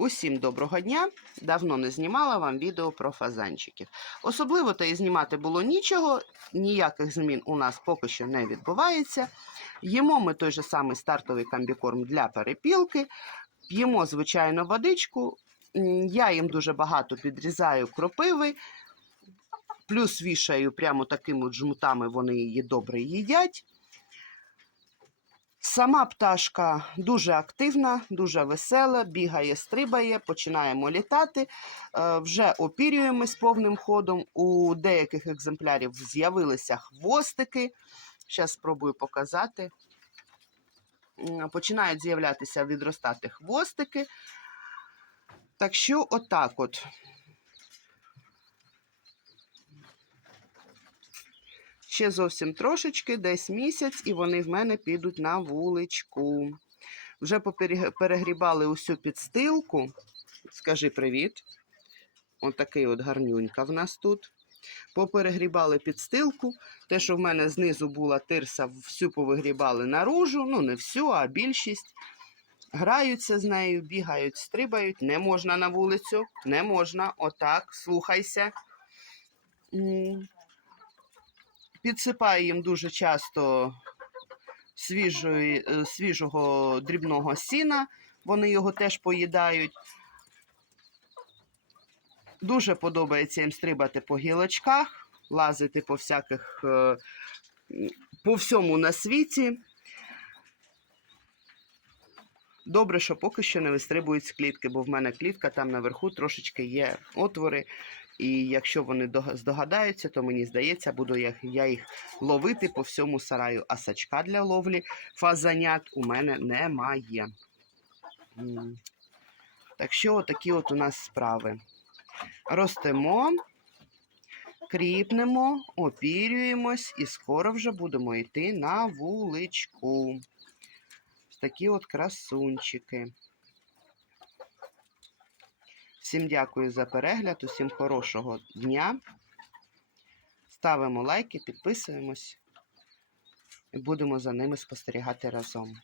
Усім доброго дня! Давно не знімала вам відео про фазанчиків. Особливо то і знімати було нічого, ніяких змін у нас поки що не відбувається. Їмо ми той же самий стартовий комбікорм для перепілки, п'ємо, звичайно, водичку. Я їм дуже багато підрізаю кропиви, плюс вішаю прямо такими от жмутами, вони її добре їдять. Сама пташка дуже активна, дуже весела, бігає, стрибає, починаємо літати. Е, Вже опірюємось повним ходом. У деяких екземплярів з'явилися хвостики. Зараз спробую показати. Починають з'являтися відростати хвостики. Так що, отак от. Ще зовсім трошечки, десь місяць, і вони в мене підуть на вуличку. Вже перегрібали усю підстилку. Скажи привіт. Отакий от гарнюнька в нас тут. Поперегрібали підстилку. Те, що в мене знизу була тирса, всю повигрібали наружу. Ну, не всю, а більшість. Граються з нею, бігають, стрибають. Не можна на вулицю, не можна. Отак, слухайся. Підсипаю їм дуже часто свіжої, е, свіжого дрібного сіна. Вони його теж поїдають. Дуже подобається їм стрибати по гілочках, лазити по всяких, е, по всьому на світі. Добре, що поки що не вистрибують з клітки, бо в мене клітка там наверху трошечки є отвори. І якщо вони здогадаються, то мені здається, буду я, я їх ловити по всьому сараю. А сачка для ловлі фазанят у мене немає. Так що такі от у нас справи. Ростемо, кріпнемо, опірюємось і скоро вже будемо йти на вуличку. Такі от красунчики. Всім дякую за перегляд, усім хорошого дня. Ставимо лайки, підписуємось і будемо за ними спостерігати разом.